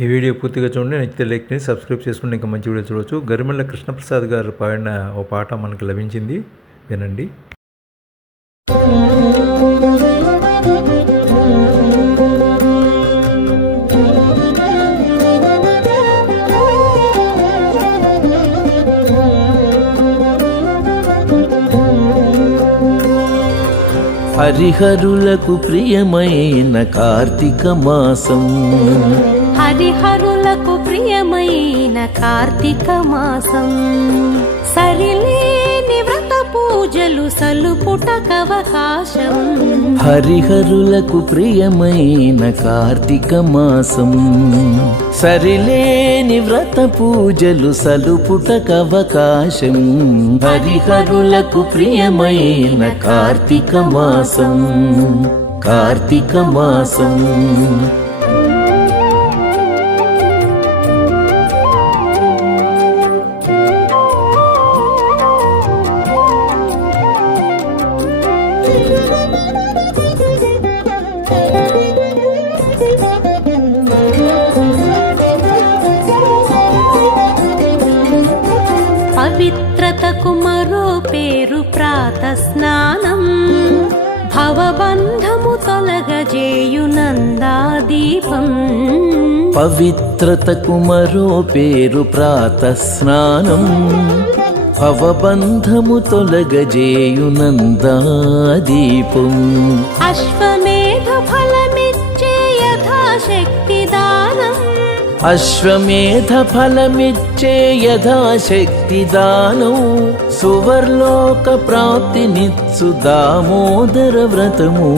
ఈ వీడియో పూర్తిగా చూడండి, నచ్చితే లైక్ చేసి సబ్స్క్రైబ్ చేసుకుంటే ఇంకా మంచి వీడియో చూడవచ్చు. గరిమెళ్ళ కృష్ణప్రసాద్ గారు పాడిన ఓ పాట మనకు లభించింది, వినండి. హరిహరులకు ప్రియమైన కార్తీక మాసం, హరిహరులకు ప్రియమైన కార్తీక మాసం, సరిలేని వ్రత పూజలు సలుపుటకవకాశం. హరిహరులకు ప్రియమైన కార్తీక మాసం, సరిలేని వ్రత పూజలు సలుపుటకవకాశం. హరిహరులకు ప్రియమైన కార్తీక మాసం, కార్తీక మాసం. పవిత్రతకు మరో పేరు ప్రాత స్నానం, భవబంధము తొలగజేయు నందాదీపం. పవిత్రతకు మరో పేరు ప్రాత స్నానం, భవబంధము తొలగజేయు నందాదీపం. అశ్వమేధ ఫలమిచ్చే యథాశక్తి దానం, అశ్వమేధ ఫలమిచ్చే యథాశక్తి దానం. సువర్లోక ప్రాప్తినిచ్చు దామోదర వ్రతము.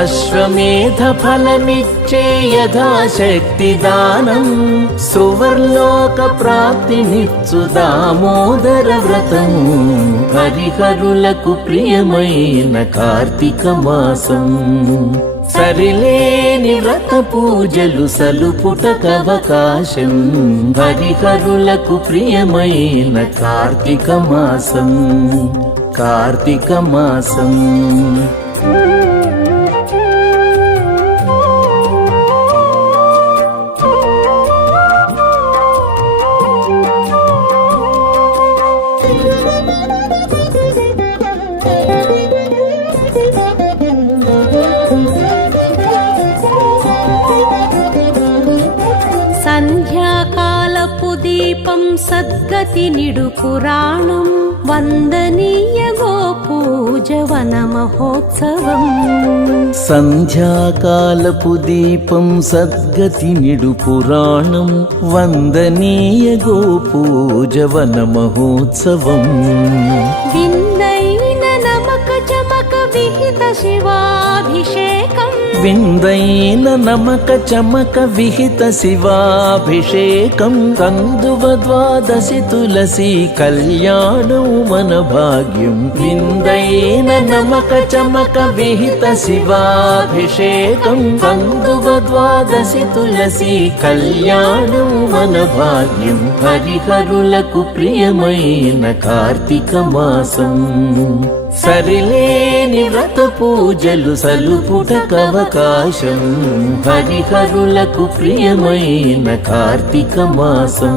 అశ్వమేధ ఫలమిచ్చే యథాశక్తి దానం, సువర్లోక ప్రాప్తినిచ్చు దామోదర వ్రతము. హరిహరులకు ప్రియమైన కార్తీక మాసం, సరిలేని వ్రత పూజలు సలుపుటకవకాశం. హరిహరులకు ప్రియమైన కార్తీక మాసం, కార్తీక మాసం. సంధ్యాకాలపు దీపం సద్గతి నిడు పురాణం, వందనీయ గోపూజ వన మహోత్సవం. సంధ్యాకాలపు దీపం సద్గతి నిడు పురాణం, వందనీయ గోపూజ వన మహోత్సవం. విందైన నమక చమక విహిత శివాభిషేకం, విందైన నమక చమక విహిత శివాభిషేకం. కందువ ద్వాదశి తులసి కళ్యాణం మన భాగ్యం. విందైన నమక చమక విహిత శివాభిషేకం. కందువ ద్వాదశి తులసి కళ్యాణం మన భాగ్యం. హరిహరులకు ప్రియమైన కార్తీక మాసం, సరిలేని వ్రత పూజలు సలుపుటకవకాశం. హరిహరులకు ప్రియమైన కార్తీక మాసం,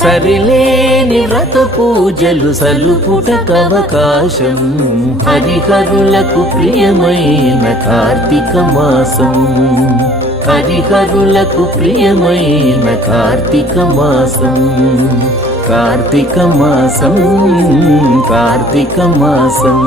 సరిలేని వ్రత పూజలు సలుపుటకవకాశం. హరిహరులకు ప్రియమైన కార్తీక మాసం, హరిహరులకు ప్రియమైన కార్తీక మాసం, కార్తీక మాసం, కార్తీక మాసం.